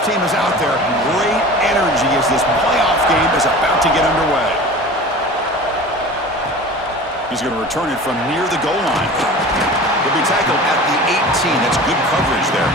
playoff team is out there. Great energy as this playoff game is about to get underway. He's going to return it from near the goal line. He'll be tackled at the 18. That's good coverage there.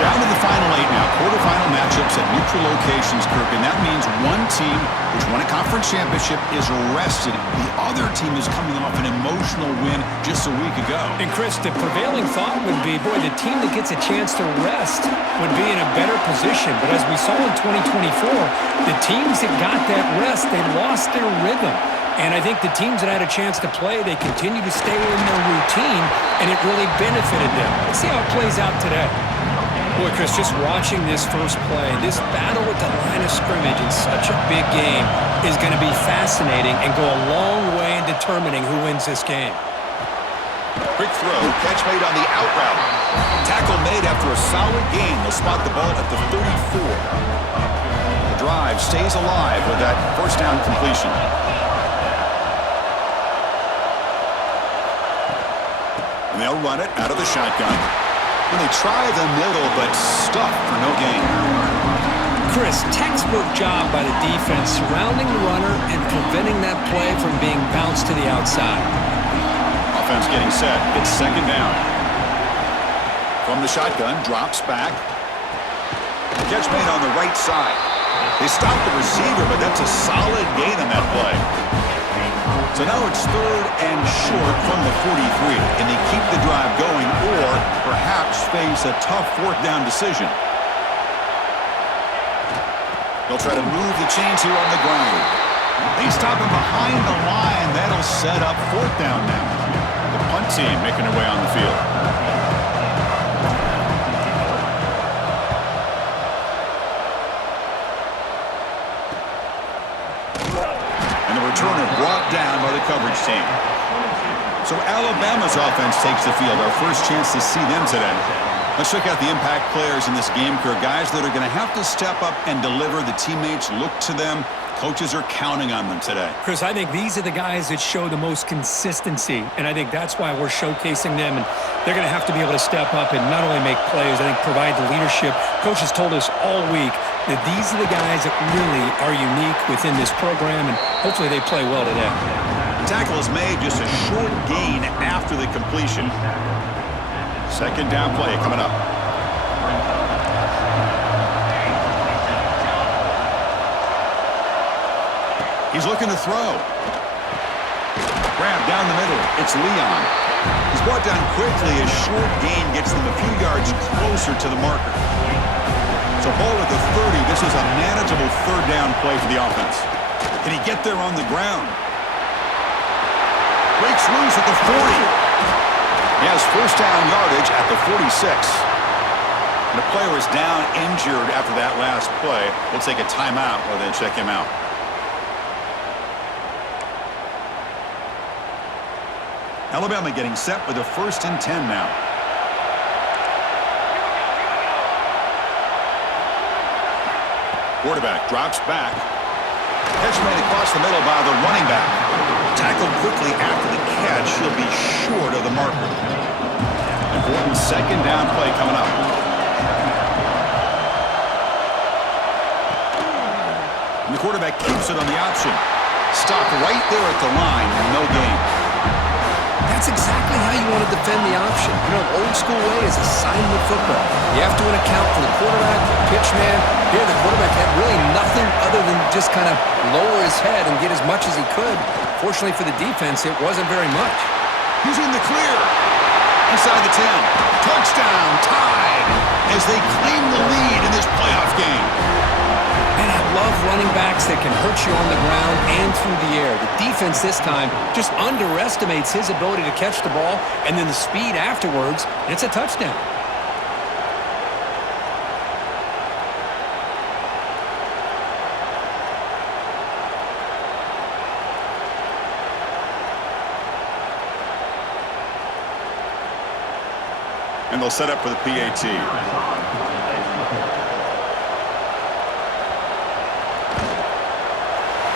Down to the final 8 now. Quarterfinal matchups at neutral locations, Kirk. And that means one team, which won a conference championship, is rested. The other team is coming off an emotional win just a week ago. And, Chris, the prevailing thought would be, boy, the team that gets a chance to rest would be in a better position. But as we saw in 2024, the teams that got that rest, they lost their rhythm. And I think the teams that had a chance to play, they continue to stay in their routine, and it really benefited them. Let's see how it plays out today. Boy, Chris, just watching this first play, this battle at the line of scrimmage in such a big game is going to be fascinating and go a long way in determining who wins this game. Quick throw, catch made on the out route. Tackle made after a solid gain. They'll spot the ball at the 34. The drive stays alive with that first down completion. And they'll run it out of the shotgun. And they try the middle, but stuck for no gain. Chris, textbook job by the defense surrounding the runner and preventing that play from being bounced to the outside. Offense getting set. It's second down. From the shotgun, drops back. Catch made on the right side. They stop the receiver, but that's a solid gain on that play. So now it's third and short from the 43. Can they keep the drive going or perhaps face a tough fourth down decision? They'll try to move the chains here on the ground. They stop him behind the line. That'll set up fourth down now. The punt team making their way on the field. Returner brought down by the coverage team. So Alabama's offense takes the field. Our first chance to see them today. Let's check out the impact players in this game, Kirk. Guys that are going to have to step up and deliver. The teammates look to them. Coaches are counting on them today. Chris, I think these are the guys that show the most consistency, and I think that's why we're showcasing them, and they're going to have to be able to step up and not only make plays, I think provide the leadership. Coach has told us all week that these are the guys that really are unique within this program, and hopefully they play well today. Tackle is made, just a short gain after the completion. Second down play coming up. He's looking to throw. Grab down the middle. It's Leon. He's brought down quickly. A short gain gets them a few yards closer to the marker. So ball at the 30. This is a manageable third down play for the offense. Can he get there on the ground? Breaks loose at the 40. He has first down yardage at the 46. And the player is down injured after that last play. We'll take a timeout or then check him out. Alabama getting set with a 1st and 10 now. Quarterback drops back. Catch made across the middle by the running back. Tackled quickly after the catch. He'll be short of the marker. Important second down play coming up. And the quarterback keeps it on the option. Stopped right there at the line. No gain. That's exactly how you want to defend the option. You know, old school way is assignment football. You have to account for the quarterback, the pitch man. Here, the quarterback had really nothing other than just kind of lower his head and get as much as he could. Fortunately for the defense, it wasn't very much. He's in the clear. Inside the 10. Touchdown, tied, as they claim the lead in this playoff game. And I love running backs that can hurt you on the ground and through the air. The defense this time just underestimates his ability to catch the ball, and then the speed afterwards, and it's a touchdown. And they'll set up for the PAT.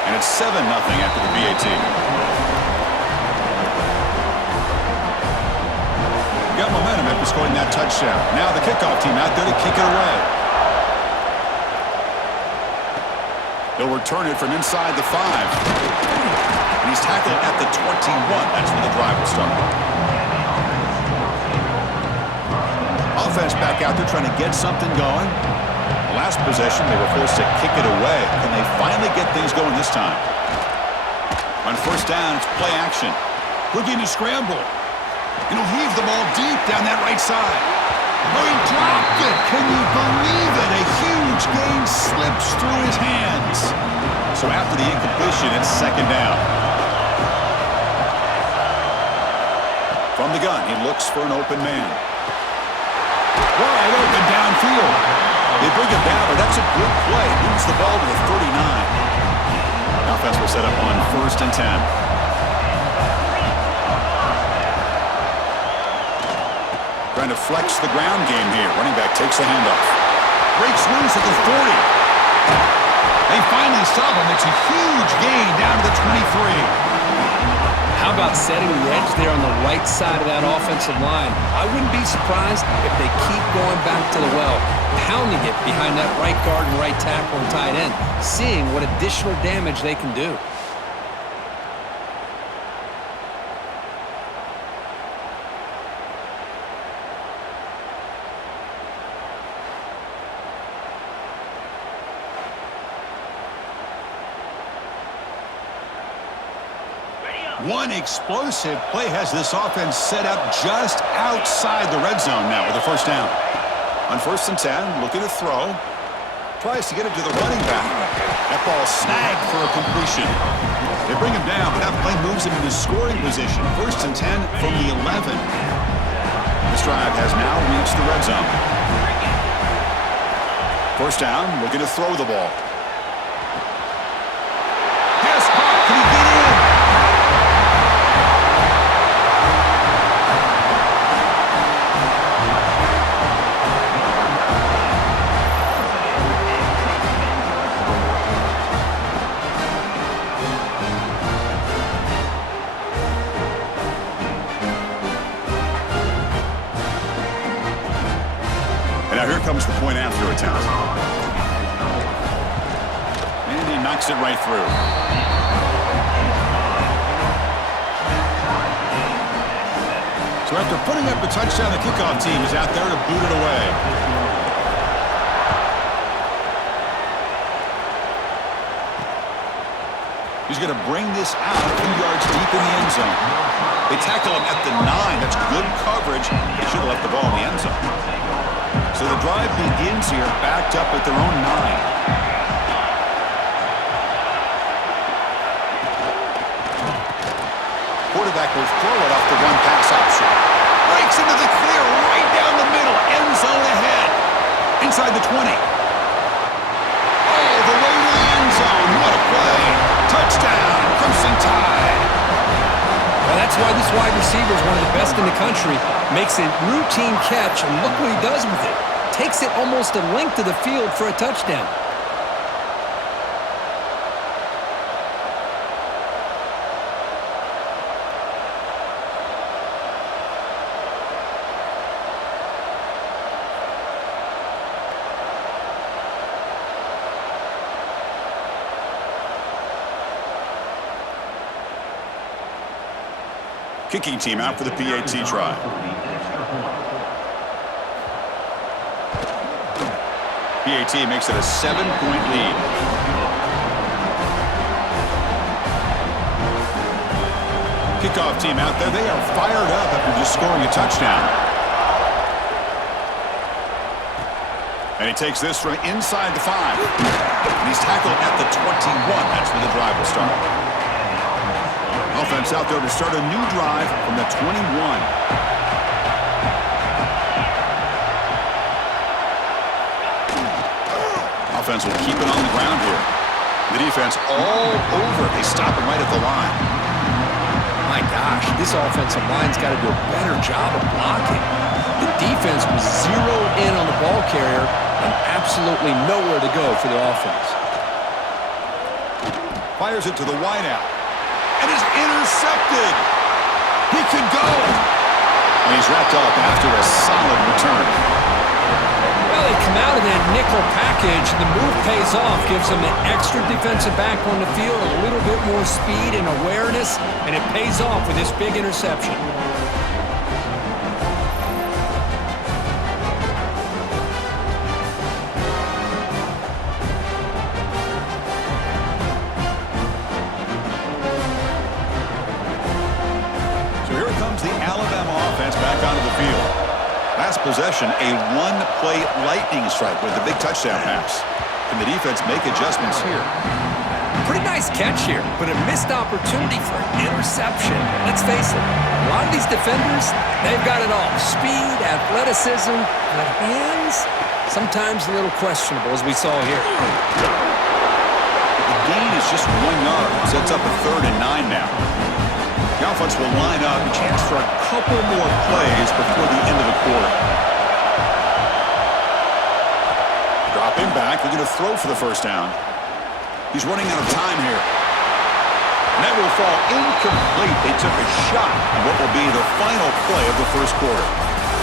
And it's 7-0 after the PAT. Got momentum after scoring that touchdown. Now the kickoff team out there to kick it away. He'll return it from inside the 5. And he's tackled at the 21. That's when the drive will start. Offense back out there trying to get something going. The last possession, they were forced to kick it away. Can they finally get things going this time? On first down, it's play action. Looking to scramble. And he'll heave the ball deep down that right side. Oh, he dropped it. Can you believe it? A huge gain slips through his hands. So after the incompletion, it's second down. From the gun, he looks for an open man. Wide open downfield. They bring it down, but that's a good play. Moves the ball to the 39. Offense will set up on first and 10. Trying to flex the ground game here. Running back takes the handoff. Breaks loose at the 40. They finally stop him. It's a huge gain down to the 23. How about setting the edge there on the right side of that offensive line? I wouldn't be surprised if they keep going back to the well, pounding it behind that right guard and right tackle and tight end, seeing what additional damage they can do. One explosive play has this offense set up just outside the red zone now with a first down. On first and 10, looking to throw. Tries to get it to the running back. That ball snagged for a completion. They bring him down, but that play moves him into scoring position. First and 10 from the 11. This drive has now reached the red zone. First down, looking to throw the ball. Pass caught. Can he get in? Now here comes the point after attempt. And he knocks it right through. So after putting up the touchdown, the kickoff team is out there to boot it away. He's going to bring this out a few yards deep in the end zone. They tackle him at the 9. That's good coverage. They should have left the ball in the end zone. So the drive begins here backed up at their own 9. Quarterback will throw it off the one pass option. Breaks into the clear right down the middle. End zone ahead. Inside the 20. All the way to the end zone. What a play. Touchdown. Crimson Tide. Well, that's why this wide receiver is one of the best in the country. Makes a routine catch, and look what he does with it. Takes it almost a length of the field for a touchdown. Kicking team out for the PAT try. PAT makes it a 7-point lead. Kickoff team out there. They are fired up after just scoring a touchdown. And he takes this from inside the 5. And he's tackled at the 21. That's where the drive will start. Offense out there to start a new drive from the 21. Offense will keep it on the ground here. The defense all over. They stop him right at the line. My gosh, this offensive line's got to do a better job of blocking. The defense was zeroed in on the ball carrier and absolutely nowhere to go for the offense. Fires it to the wideout. And is intercepted. He could go. And he's wrapped up after a solid return. Well, they come out in that nickel package. The move pays off, gives them an extra defensive back on the field, a little bit more speed and awareness, and it pays off with this big interception. Last possession, a one-play lightning strike with the big touchdown pass. Can the defense make adjustments here? Pretty nice catch here, but a missed opportunity for an interception. Let's face it, a lot of these defenders, they've got it all. Speed, athleticism, but hands, sometimes a little questionable, as we saw here. The gain is just 1 yard. Sets up a 3rd and 9 now. The offense will line up, a chance for a couple more plays before the end of the quarter. Dropping back, looking to throw for the first down. He's running out of time here. And that will fall incomplete. They took a shot on what will be the final play of the first quarter.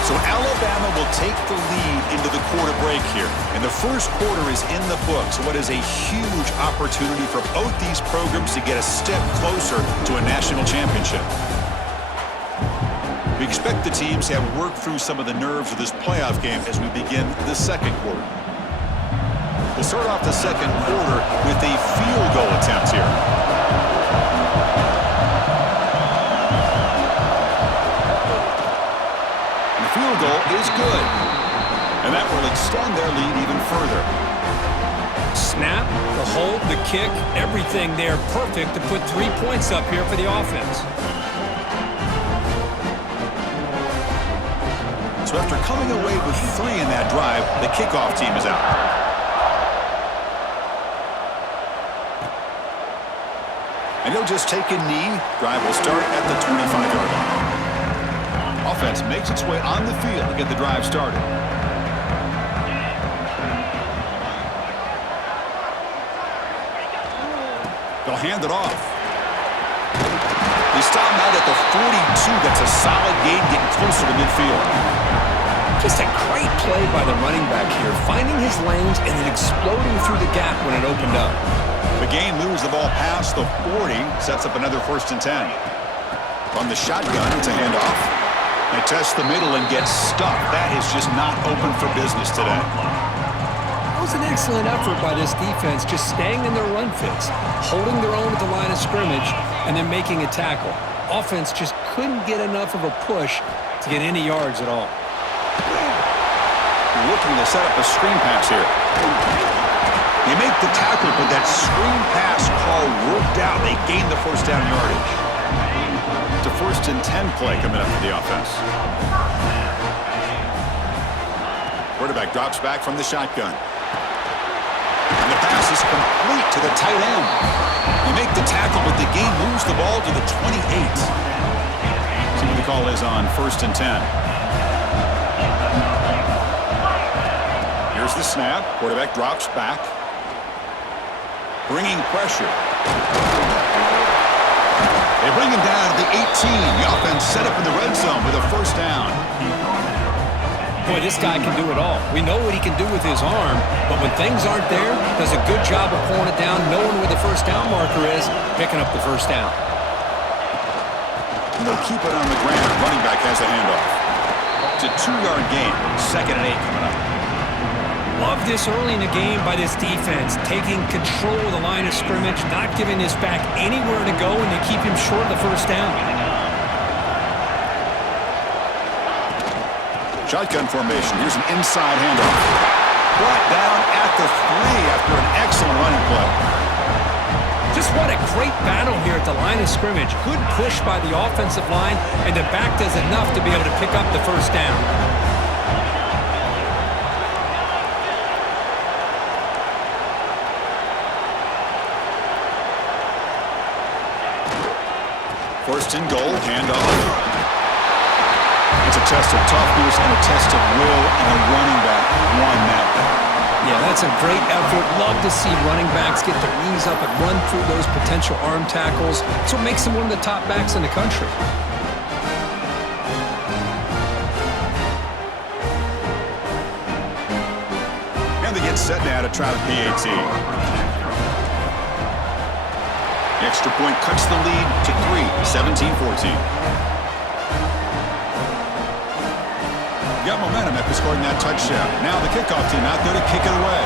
So Alabama will take the lead into the quarter break here. And the first quarter is in the books. What is a huge opportunity for both these programs to get a step closer to a national championship. We expect the teams to have worked through some of the nerves of this playoff game as we begin the second quarter. We'll start off the second quarter with a field goal attempt here. Field goal is good. And that will extend their lead even further. Snap, the hold, the kick, everything there perfect to put 3 points up here for the offense. So after coming away with 3 in that drive, the kickoff team is out. And he'll just take a knee. Drive will start at the 25-yard line. Offense makes its way on the field to get the drive started. They'll hand it off. They stop him out at the 42. That's a solid gain, getting closer to midfield. Just a great play by the running back here, finding his lanes and then exploding through the gap when it opened up. The gain moves the ball past the 40, sets up another 1st and 10. From the shotgun, it's a handoff. They test the middle and get stuck. That is just not open for business today. That was an excellent effort by this defense, just staying in their run fits, holding their own at the line of scrimmage, and then making a tackle. Offense just couldn't get enough of a push to get any yards at all. Looking to set up a screen pass here. They make the tackle, but that screen pass call worked out. They gained the 1st down yardage. It's a 1st and 10 play coming up for the offense. Quarterback drops back from the shotgun. And the pass is complete to the tight end. They make the tackle, but the gain moves the ball to the 28. See what the call is on 1st and 10. Here's the snap. Quarterback drops back. Bringing pressure. They bring him down to the 18. The offense set up in the red zone with a 1st down. Boy, this guy can do it all. We know what he can do with his arm, but when things aren't there, does a good job of pulling it down, knowing where the 1st down marker is, picking up the 1st down. And they'll keep it on the ground. Running back has the handoff. It's a 2-yard gain. 2nd and 8 coming up. Love this early in the game by this defense, taking control of the line of scrimmage, not giving this back anywhere to go, and they keep him short of the 1st down. Shotgun formation. Here's an inside handoff. Brought down at the 3 after an excellent running play. Just what a great battle here at the line of scrimmage. Good push by the offensive line, and the back does enough to be able to pick up the 1st down. First and goal, handoff. It's a test of toughness and a test of will, and a running back won that battle. Yeah, that's a great effort. Love to see running backs get their knees up and run through those potential arm tackles. That's what makes him one of the top backs in the country. set now to try the PAT. The extra point cuts the lead to 3, 17-14. Got momentum after scoring that touchdown. Now the kickoff team out there to kick it away.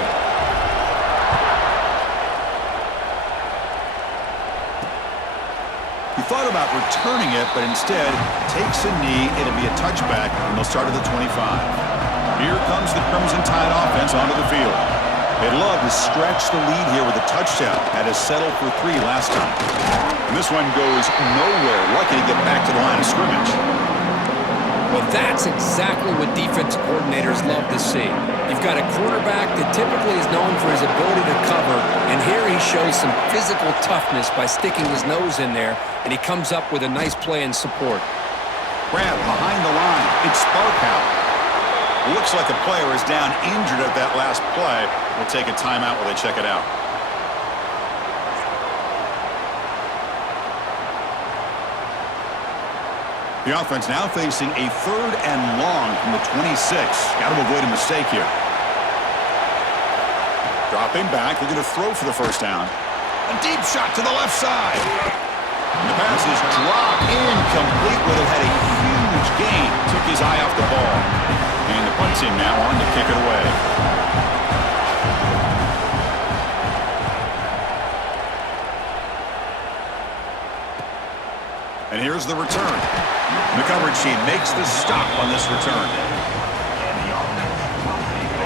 He thought about returning it, but instead takes a knee. It'll be a touchback, and they'll start at the 25. Here comes the Crimson Tide offense onto the field. They'd love to stretch the lead here with a touchdown. Had us settled for 3 last time. And this one goes nowhere. Lucky to get back to the line of scrimmage. Well, that's exactly what defensive coordinators love to see. You've got a quarterback that typically is known for his ability to cover, and here he shows some physical toughness by sticking his nose in there, and he comes up with a nice play and support. Grab behind the line. It's Sparkow. Looks like a player is down injured at that last play. We'll take a timeout while they check it out. The offense now facing a 3rd and long from the 26. Got to avoid a mistake here. Dropping back, looking to throw for the first down. A deep shot to the left side. And the pass is dropped incomplete, but it had a huge gain. Took his eye off the ball. And the punt team now on to kick it away. And here's the return. The coverage team makes the stop on this return.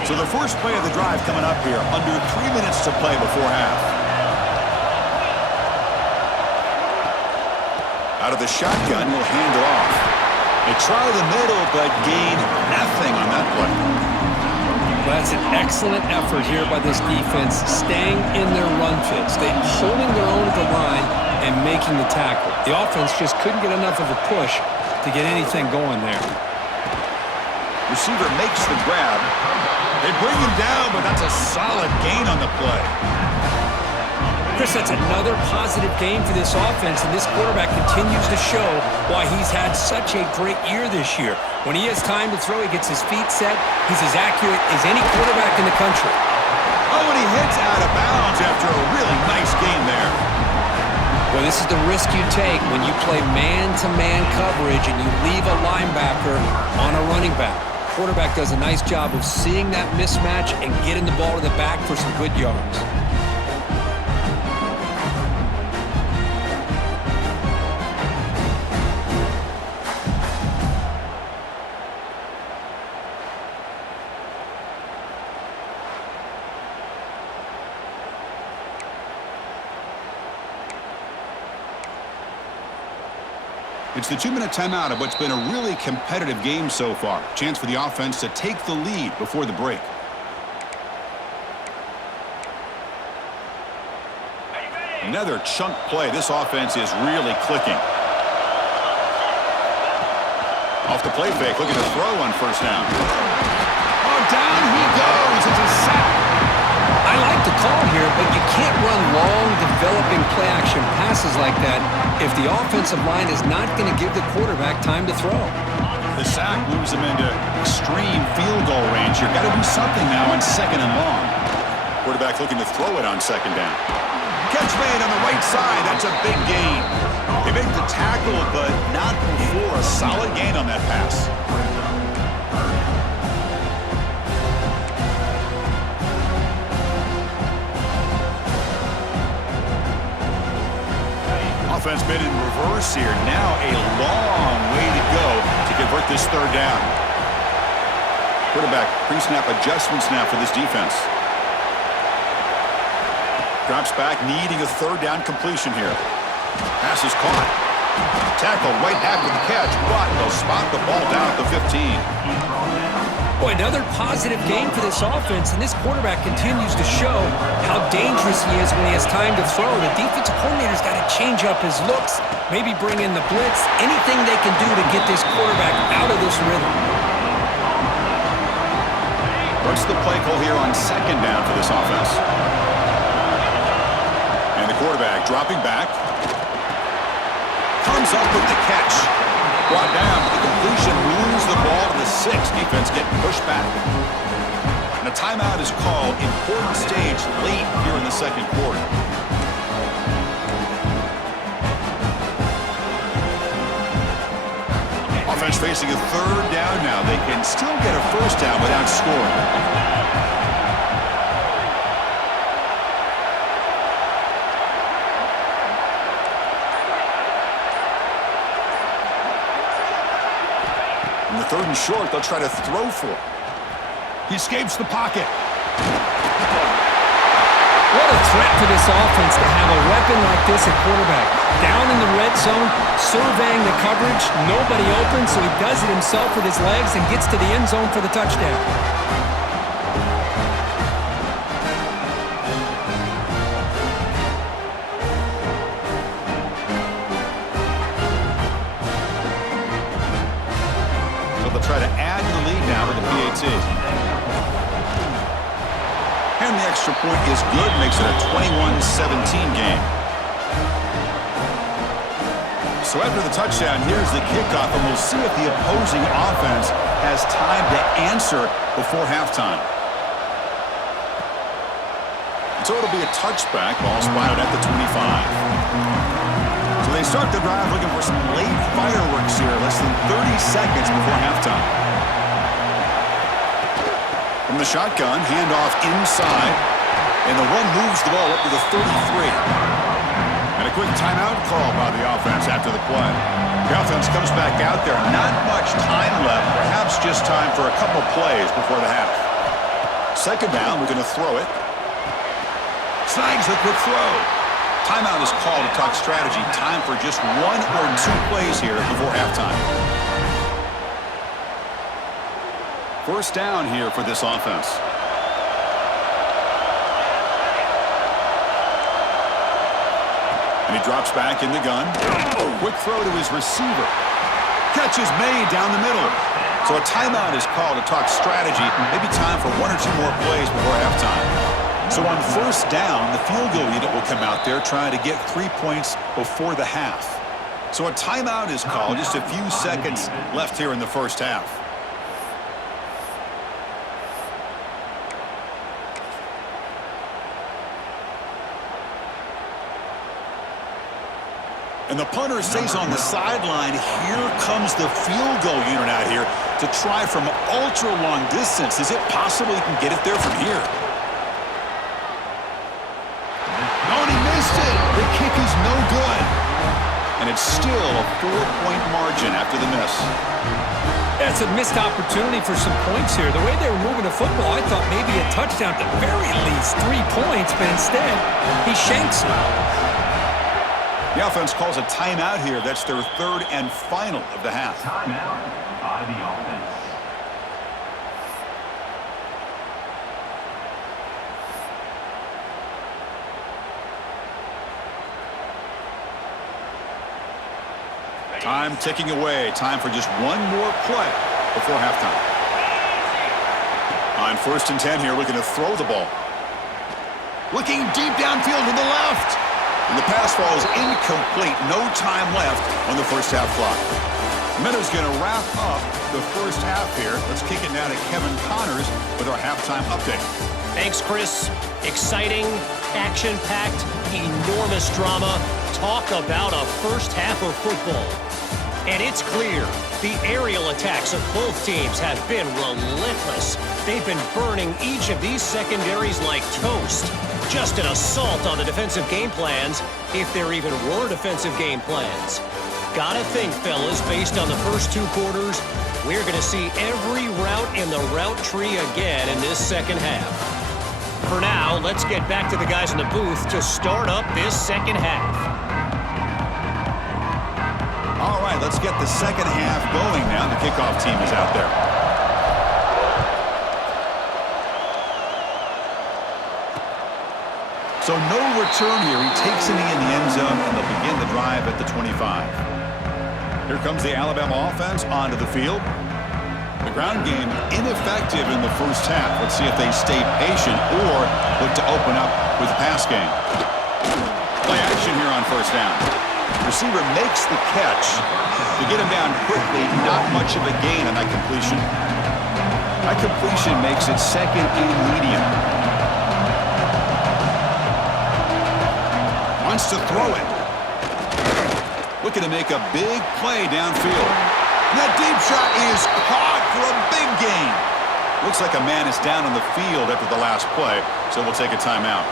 So the first play of the drive coming up here, under 3 minutes to play before half. Out of the shotgun, will hand it off. They try the middle, but gain nothing on that play. That's an excellent effort here by this defense, staying in their run fits. They're holding their own at the line and making the tackle. The offense just couldn't get enough of a push to get anything going there. Receiver makes the grab. They bring him down, but that's a solid gain on the play. Chris, that's another positive game for this offense, and this quarterback continues to show why he's had such a great year this year. When he has time to throw, he gets his feet set. He's as accurate as any quarterback in the country. Oh, and he hits out of bounds after a really nice game there. Well, this is the risk you take when you play man-to-man coverage and you leave a linebacker on a running back. Quarterback does a nice job of seeing that mismatch and getting the ball to the back for some good yards. It's the 2-minute timeout of what's been a really competitive game so far. Chance for the offense to take the lead before the break. Another chunk play. This offense is really clicking. Off the play fake, looking to throw on first down. Oh, down he goes. It's a sack. I like the call here, but you can't run long, developing play-action passes like that if the offensive line is not going to give the quarterback time to throw. The sack moves him into extreme field goal range. You've got to do something now on 2nd and long. Quarterback looking to throw it on 2nd down. Catch made on the right side. That's a big gain. They make the tackle, but not before a solid gain on that pass. Offense been in reverse here. Now a long way to go to convert this 3rd down. Quarterback pre-snap adjustments now for this defense. Drops back, needing a 3rd down completion here. Pass is caught. Tackle right after the catch, but they'll spot the ball down at the 15. Boy, another positive game for this offense, and this quarterback continues to show how dangerous he is when he has time to throw. The defensive coordinator's got to change up his looks, maybe bring in the blitz, anything they can do to get this quarterback out of this rhythm. What's the play call here on 2nd down for this offense? And the quarterback dropping back. Comes up with the catch. Brought down, but the completion moves the ball to the 6. Defense getting pushed back. And a timeout is called. Important stage late here in the second quarter. Offense facing a third down now. They can still get a first down without scoring. In the third and short, they'll try to throw for it. He escapes the pocket. What a threat for this offense to have a weapon like this at quarterback. Down in the red zone, surveying the coverage, nobody open, so he does it himself with his legs and gets to the end zone for the touchdown. Try to add to the lead now with the PAT. And the extra point is good, makes it a 21-17 game. So after the touchdown, here's the kickoff, and we'll see if the opposing offense has time to answer before halftime. So it'll be a touchback, ball spotted at the 25. So they start the drive looking for some late fireworks here, less than 30 seconds before halftime. From the shotgun, handoff inside, and the one moves the ball up to the 33. And a quick timeout call by the offense after the play. The offense comes back out there. Not much time left, perhaps just time for a couple plays before the half. Second down, we're going to throw it. Snags the quick throw. Timeout is called to talk strategy. Time for just one or two plays here before halftime. First down here for this offense. And he drops back in the gun. Quick throw to his receiver. Catch is made down the middle. So a timeout is called to talk strategy. Maybe time for one or two more plays before halftime. So on first down, the field goal unit will come out there trying to get 3 points before the half. So a timeout is called, just a few seconds left here in the first half. And the punter stays on the sideline. Here comes the field goal unit out here to try from ultra long distance. Is it possible he can get it there from here? The kick is no good. And it's still a 4-point margin after the miss. That's a missed opportunity for some points here. The way they were moving the football, I thought maybe a touchdown at the very least, 3 points, but instead, he shanks it. The offense calls a timeout here. That's their third and final of the half. Timeout by the offense. Time ticking away. Time for just one more play before halftime. On first and 10 here, looking to throw the ball. Looking deep downfield to the left. And the pass ball is incomplete. No time left on the first half clock. Meadows going to wrap up the first half here. Let's kick it now to Kevin Connors with our halftime update. Thanks, Chris. Exciting, action-packed, enormous drama. Talk about a first half of football. And it's clear, the aerial attacks of both teams have been relentless. They've been burning each of these secondaries like toast. Just an assault on the defensive game plans, if there even were defensive game plans. Gotta think, fellas, based on the first 2 quarters, we're gonna see every route in the route tree again in this second half. For now, let's get back to the guys in the booth to start up this second half. All right, let's get the second half going now. The kickoff team is out there. So no return here. He takes it in the end zone, and they'll begin the drive at the 25. Here comes the Alabama offense onto the field. The ground game ineffective in the first half. Let's see if they stay patient or look to open up with the pass game. Play action here on first down. Receiver makes the catch. To get him down quickly, not much of a gain on that completion. That completion makes it second and medium. Wants to throw it. Looking to make a big play downfield. And that deep shot is caught for a big gain. Looks like a man is down on the field after the last play, so we'll take a timeout.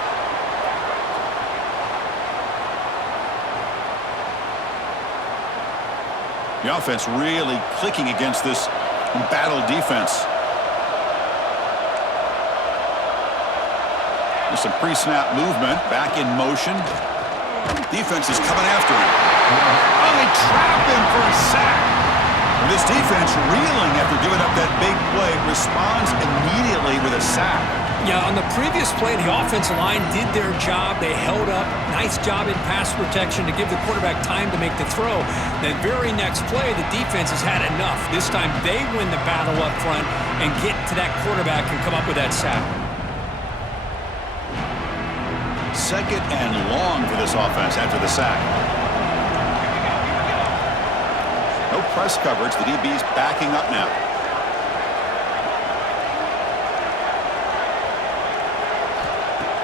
The offense really clicking against this embattled defense. There's some pre-snap movement, back in motion. Defense is coming after him. Oh, they trap him for a sack. And this defense reeling after giving up that big play responds immediately with a sack. Yeah, on the previous play, the offensive line did their job. They held up. Nice job in pass protection to give the quarterback time to make the throw. The very next play, the defense has had enough. This time they win the battle up front and get to that quarterback and come up with that sack. Second and long for this offense after the sack. No press coverage. The DB's backing up now.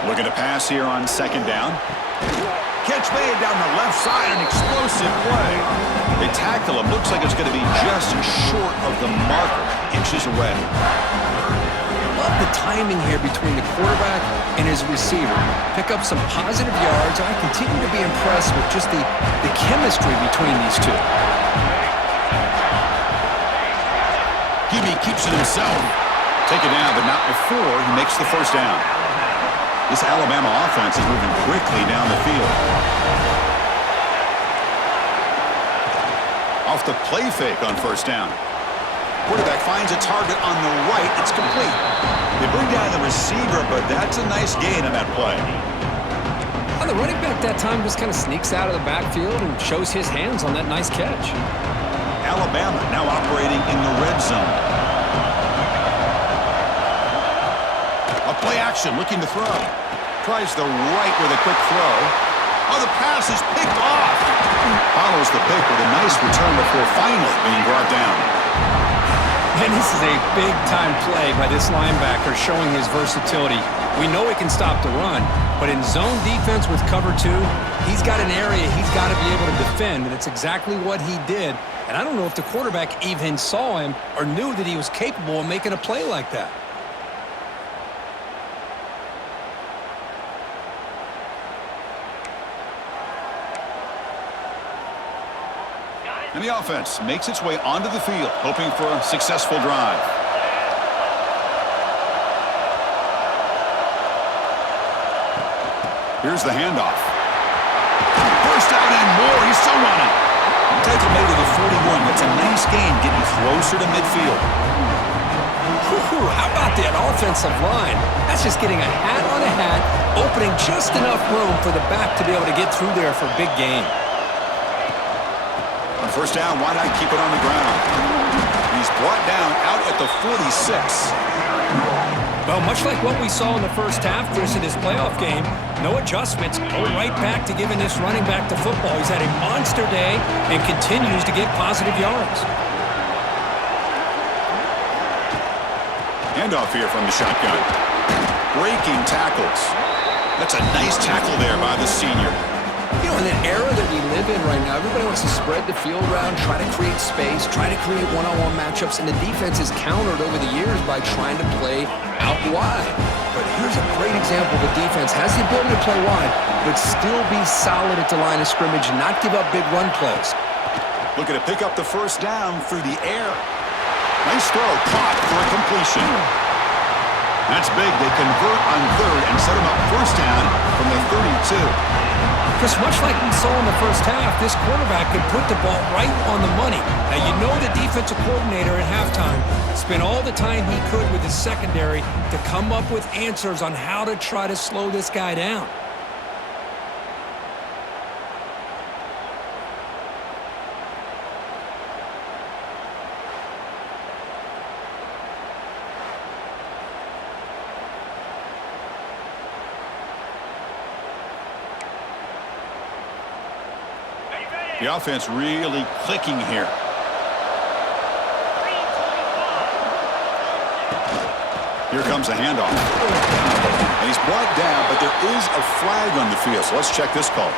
Looking to pass here on second down. Catch made down the left side, an explosive play. They tackle him. Looks like it's going to be just short of the marker, inches away. Love the timing here between the quarterback and his receiver. Pick up some positive yards. I continue to be impressed with just the chemistry between these two. Gibby keeps it himself. Take it down, but not before he makes the first down. This Alabama offense is moving quickly down the field. Off the play fake on first down. Quarterback finds a target on the right. It's complete. They bring down the receiver, but that's a nice gain on that play. Well, the running back that time just kind of sneaks out of the backfield and shows his hands on that nice catch. Alabama now operating in the red zone. A play action, looking to throw. Tries the right with a quick throw. Oh, the pass is picked off. Follows the pick with a nice return before finally being brought down. And this is a big-time play by this linebacker showing his versatility. We know he can stop the run, but in zone defense with cover two, he's got an area he's got to be able to defend, and it's exactly what he did. And I don't know if the quarterback even saw him or knew that he was capable of making a play like that. And the offense makes its way onto the field, hoping for a successful drive. Here's the handoff. First down and more. He's still running. Tackle made to the 41. That's a nice gain, getting closer to midfield. How about that offensive line? That's just getting a hat on a hat, opening just enough room for the back to be able to get through there for a big gain. On first down, why not keep it on the ground? He's brought down out at the 46. Well, much like what we saw in the first half, Chris, in this playoff game, no adjustments, go right back to giving this running back to football. He's had a monster day and continues to get positive yards. Handoff here from the shotgun. Breaking tackles. That's a nice tackle there by the senior. You know, in the era that we live in right now, everybody wants to spread the field around, try to create space, try to create one-on-one matchups, and the defense is countered over the years by trying to play out wide. But here's a great example of a defense has the ability to play wide, but still be solid at the line of scrimmage and not give up big run plays. Looking to pick up the first down through the air. Nice throw, caught for a completion. That's big. They convert on third and set him up first down from the 32. Because much like we saw in the first half, this quarterback could put the ball right on the money. Now, you know the defensive coordinator at halftime spent all the time he could with his secondary to come up with answers on how to try to slow this guy down. The offense really clicking here. Here comes a handoff. And he's brought down, but there is a flag on the field. So let's check this call.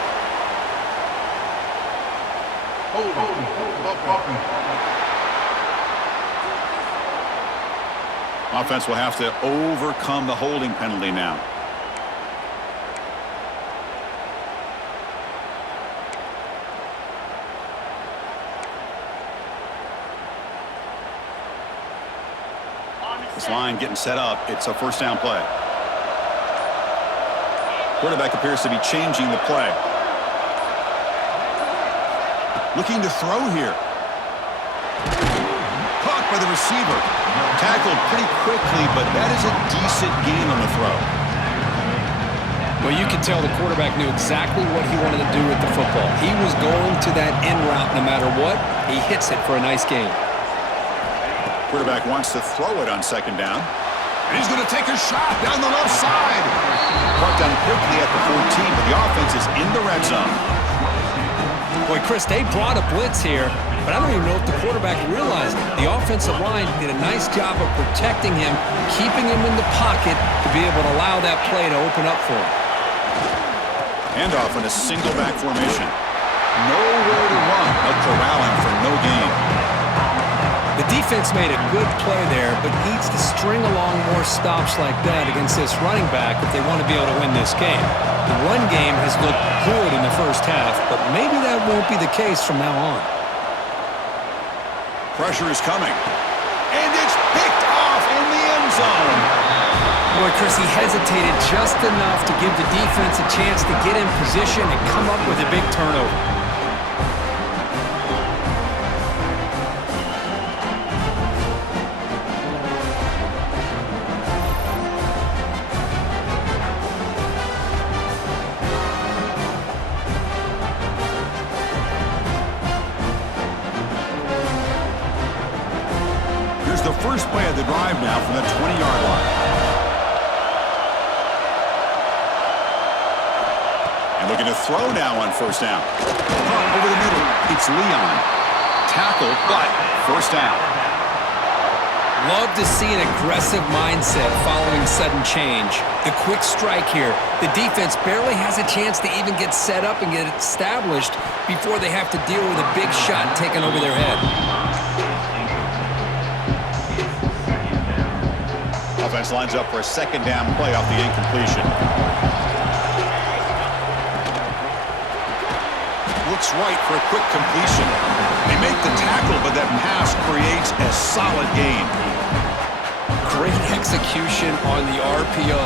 Offense will have to overcome the holding penalty now. This line getting set up. It's a first down play. Quarterback appears to be changing the play. Looking to throw here. Caught by the receiver. Tackled pretty quickly, but that is a decent gain on the throw. Well, you can tell the quarterback knew exactly what he wanted to do with the football. He was going to that in route no matter what. He hits it for a nice gain. Quarterback wants to throw it on second down. And he's going to take a shot down the left side. Brought down quickly at the 14, but the offense is in the red zone. Boy, Chris, they brought a blitz here, but I don't even know if the quarterback realized it. The offensive line did a nice job of protecting him, keeping him in the pocket to be able to allow that play to open up for him. Handoff in a single back formation. Nowhere to run. They'll corral him for no gain. The defense made a good play there, but needs to string along more stops like that against this running back if they want to be able to win this game. The run game has looked good in the first half, but maybe that won't be the case from now on. Pressure is coming. And it's picked off in the end zone. Boy, Chris, he hesitated just enough to give the defense a chance to get in position and come up with a big turnover. The first play of the drive now from the 20-yard line. And looking to throw now on first down. Over the middle, it's Leon. Tackled, but first down. Love to see an aggressive mindset following sudden change. The quick strike here. The defense barely has a chance to even get set up and get established before they have to deal with a big shot taken over their head. Offense lines up for a second down play off the incompletion. Looks right for a quick completion. They make the tackle, but that pass creates a solid gain. Great execution on the RPO.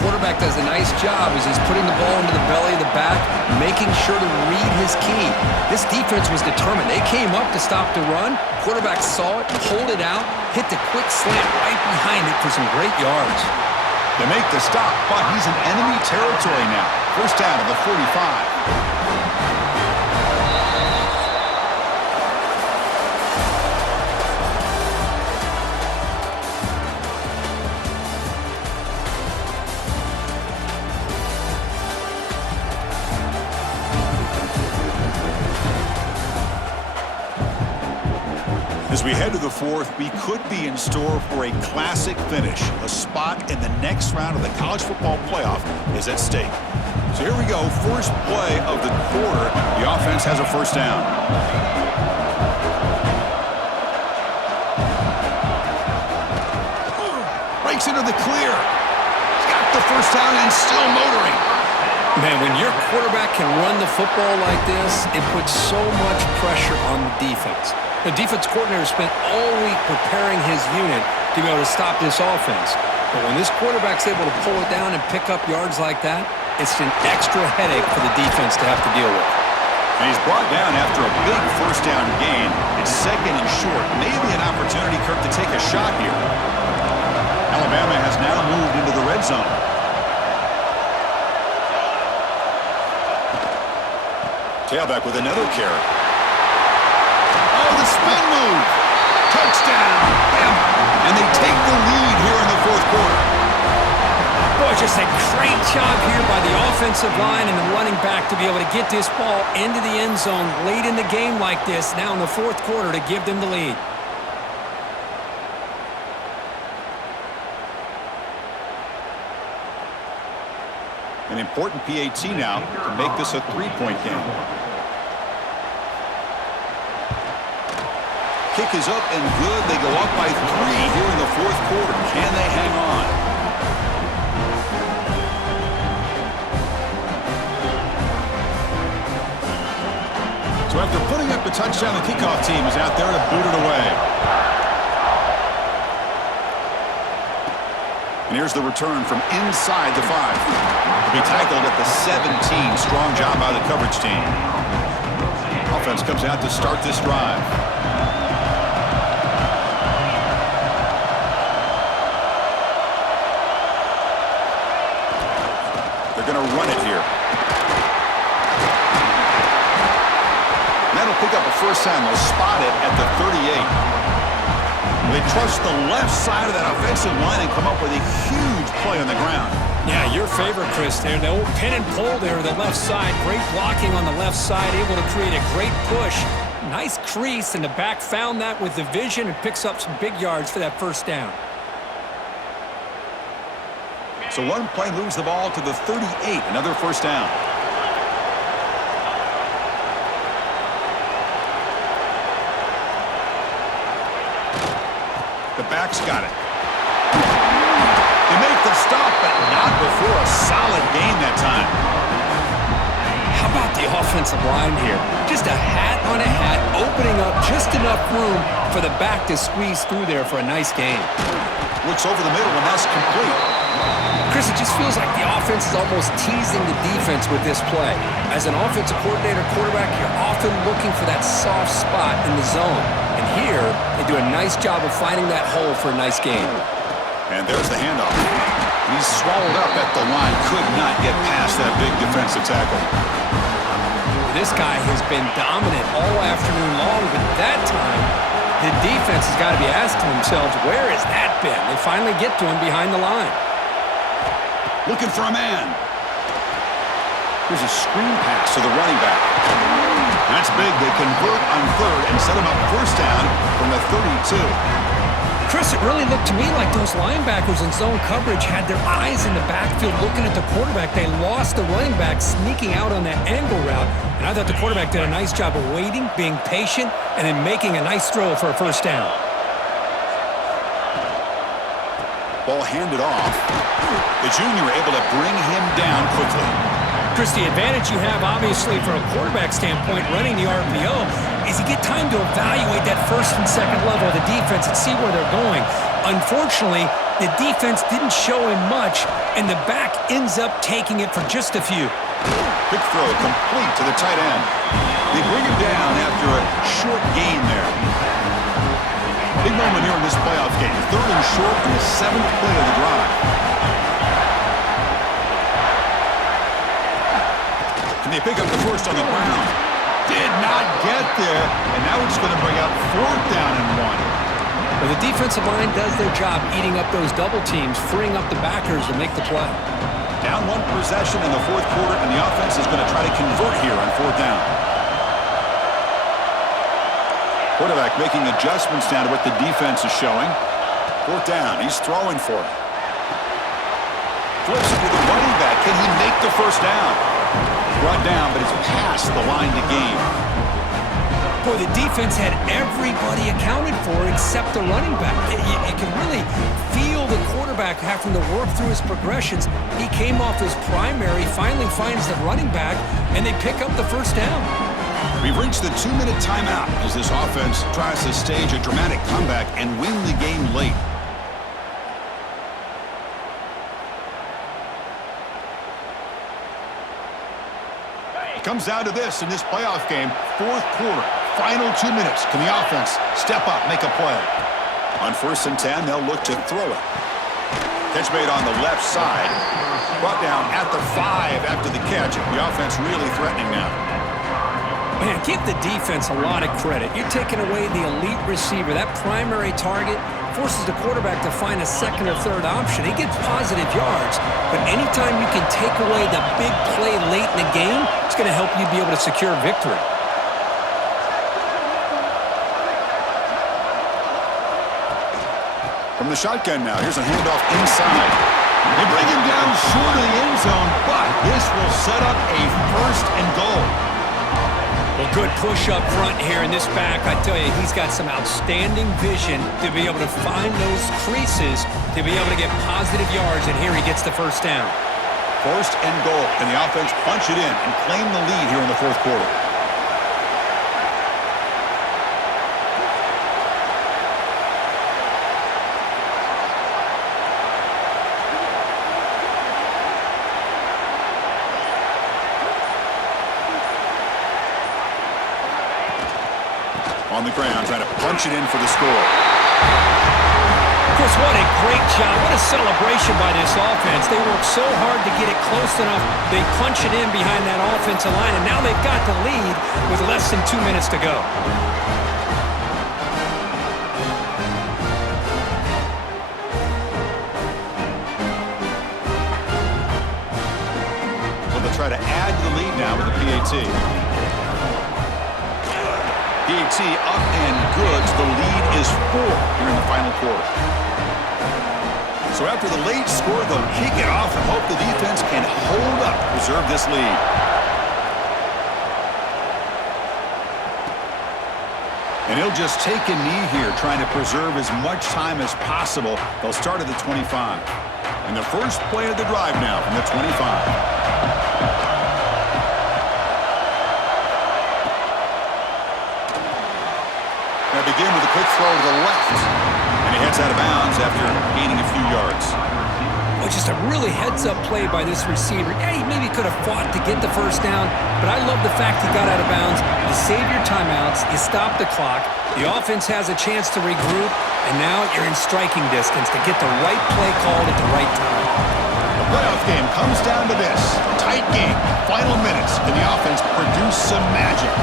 Quarterback does a nice job as he's putting the ball into the belly of the back, making sure to read his key. This defense was determined. They came up to stop the run. Quarterback saw it, pulled it out, hit the quick slant right behind it for some great yards. They make the stop, but he's in enemy territory now. First down at the 45. As we head to the fourth, we could be in store for a classic finish. A spot in the next round of the college football playoff is at stake. So here we go, first play of the quarter. The offense has a first down. Breaks into the clear. He's got the first down and still motoring. Man, when your quarterback can run the football like this, it puts so much pressure on the defense. The defense coordinator spent all week preparing his unit to be able to stop this offense. But when this quarterback's able to pull it down and pick up yards like that, it's an extra headache for the defense to have to deal with. And he's brought down after a big first down gain. It's second and short. Maybe an opportunity, Kirk, to take a shot here. Alabama has now moved into the red zone. Tailback with another carry. Oh, the spin move. Touchdown. Bama. And they take the lead here in the fourth quarter. Boy, just a great job here by the offensive line and the running back to be able to get this ball into the end zone late in the game like this, now in the fourth quarter, to give them the lead. An important PAT now to make this a three-point game. Kick is up and good. They go up by 3 here in the fourth quarter. Can they hang on? So after putting up the touchdown, the kickoff team is out there to boot it away. And here's the return from inside the 5. To be tackled at the 17. Strong job by the coverage team. Offense comes out to start this drive. They're going to run it here. That'll pick up a first down. They'll spot it at the 38. They trust the left side of that offensive line and come up with a huge play on the ground. Yeah, your favorite, Chris, there. The old pin and pull there to the left side. Great blocking on the left side, able to create a great push. Nice crease, and the back found that with the vision and picks up some big yards for that first down. So one play moves the ball to the 38. Another first down. The back's got it. They make the stop, but not before a solid gain that time. How about the offensive line here? Just a hat on a hat, opening up just enough room for the back to squeeze through there for a nice gain. Looks over the middle, and that's complete. Chris, it just feels like the offense is almost teasing the defense with this play. As an offensive coordinator, quarterback, you're often looking for that soft spot in the zone. And here, they do a nice job of finding that hole for a nice gain. And there's the handoff. He's swallowed up at the line. Could not get past that big defensive tackle. This guy has been dominant all afternoon long, but that time, the defense has got to be asking themselves, where has that been? They finally get to him behind the line. Looking for a man. Here's a screen pass to the running back. That's big. They convert on third and set him up first down from the 32. Chris, it really looked to me like those linebackers in zone coverage had their eyes in the backfield looking at the quarterback. They lost the running back sneaking out on that angle route. And I thought the quarterback did a nice job of waiting, being patient, and then making a nice throw for a first down. Ball handed off. The junior able to bring him down quickly. Chris, the advantage you have, obviously, from a quarterback standpoint, running the RPO, is you get time to evaluate that first and second level of the defense and see where they're going. Unfortunately, the defense didn't show him much, and the back ends up taking it for just a few. Quick throw complete to the tight end. They bring him down after a short gain there. Big moment here in this playoff game. Third and short in the 7th play of the drive. And they pick up the first on the ground. Did not get there, and now it's going to bring up 4th down and 1. Well, the defensive line does their job eating up those double teams, freeing up the backers to make the play. Down 1 possession in the 4th quarter, and the offense is going to try to convert here on 4th down. Quarterback making adjustments down to what the defense is showing. 4th down, he's throwing for it. Flips it to the running back. Can he make the first down? Brought down, but it's past the line to gain. Boy, the defense had everybody accounted for except the running back. You can really feel the quarterback having to work through his progressions. He came off his primary, finally finds the running back, and they pick up the first down. We've reached the 2-minute timeout as this offense tries to stage a dramatic comeback and win the game late. Comes down to this in this playoff game. 4th quarter, final 2 minutes. Can the offense step up, make a play? On 1st and 10, they'll look to throw it. Catch made on the left side. Brought down at the 5 after the catch. The offense really threatening now. Man, give the defense a lot of credit. You're taking away the elite receiver. That primary target forces the quarterback to find a second or third option. He gets positive yards, but anytime you can take away the big play late in the game, it's going to help you be able to secure victory. From the shotgun now, here's a handoff inside. They bring him down short of the end zone, but this will set up a 1st and goal. Well, good push up front here in this back. I tell you, he's got some outstanding vision to be able to find those creases, to be able to get positive yards, and here he gets the 1st down. 1st and goal. Can the offense punch it in and claim the lead here in the 4th quarter? On the ground, trying to punch it in for the score. Chris, what a great job. What a celebration by this offense. They work so hard to get it close enough. They punch it in behind that offensive line, and now they've got the lead with less than 2 minutes to go. So they'll try to add to the lead now with a PAT. PAT up and good. So the lead is 4 here in the final quarter. So after the late score, they'll kick it off and hope the defense can hold up to preserve this lead. And he'll just take a knee here, trying to preserve as much time as possible. They'll start at the 25. And the first play of the drive now from the 25. Begin with a quick throw to the left. And he heads out of bounds after gaining a few yards. Well, just a really heads-up play by this receiver. Yeah, he maybe could have fought to get the 1st down, but I love the fact he got out of bounds. You save your timeouts, you stop the clock, the offense has a chance to regroup, and now you're in striking distance to get the right play called at the right time. The playoff game comes down to this. Tight game, final minutes, and the offense produce some magic.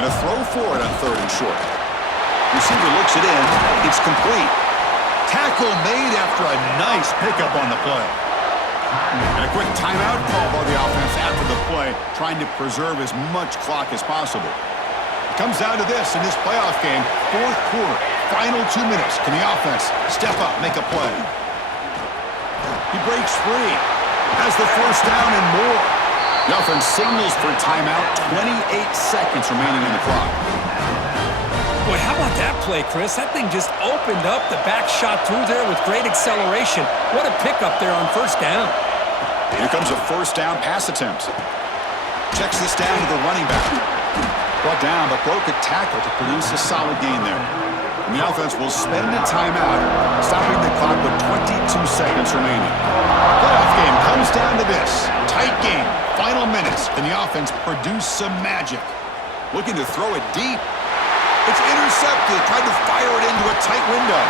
Going to throw for it on 3rd and short. Receiver looks it in. It's complete. Tackle made after a nice pickup on the play. And a quick timeout call by the offense after the play, trying to preserve as much clock as possible. It comes down to this in this playoff game. 4th quarter, final 2 minutes. Can the offense step up, make a play? He breaks free. Has the 1st down and more. The offense signals for timeout. 28 seconds remaining on the clock. Boy, how about that play, Chris? That thing just opened up. The back shot through there with great acceleration. What a pickup there on 1st down. Here comes a 1st down pass attempt. Checks this down to the running back. Brought down, but broke a tackle to produce a solid gain there. And the offense will spend a timeout, stopping the clock with 22 seconds remaining. Playoff game comes down to this. Tight game, final minutes, and the offense produce some magic. Looking to throw it deep. It's intercepted, tried to fire it into a tight window.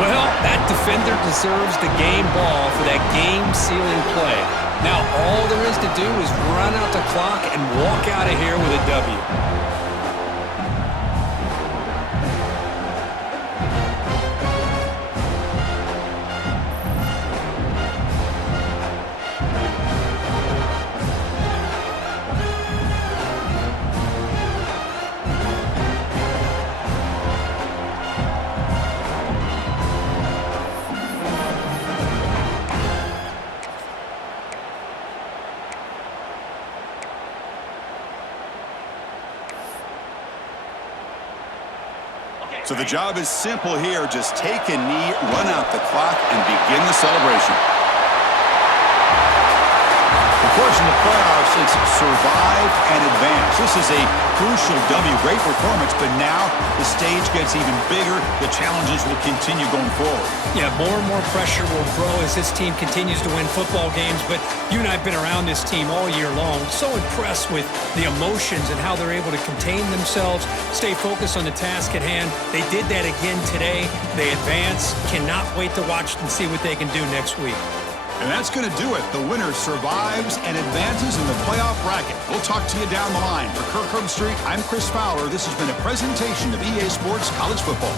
Well, that defender deserves the game ball for that game-sealing play. Now all there is to do is run out the clock and walk out of here with a W. So the job is simple here. Just take a knee, run out the clock, and begin the celebration. Of course, in the playoffs, it's survive and advance. This is a crucial W. Great performance, but now the stage gets even bigger. The challenges will continue going forward. Yeah, more and more pressure will grow as this team continues to win football games, but you and I have been around this team all year long. So impressed with the emotions and how they're able to contain themselves, stay focused on the task at hand. They did that again today. They advance. Cannot wait to watch and see what they can do next week. And that's going to do it. The winner survives and advances in the playoff bracket. We'll talk to you down the line. For Kirk Herbstreit, I'm Chris Fowler. This has been a presentation of EA Sports College Football.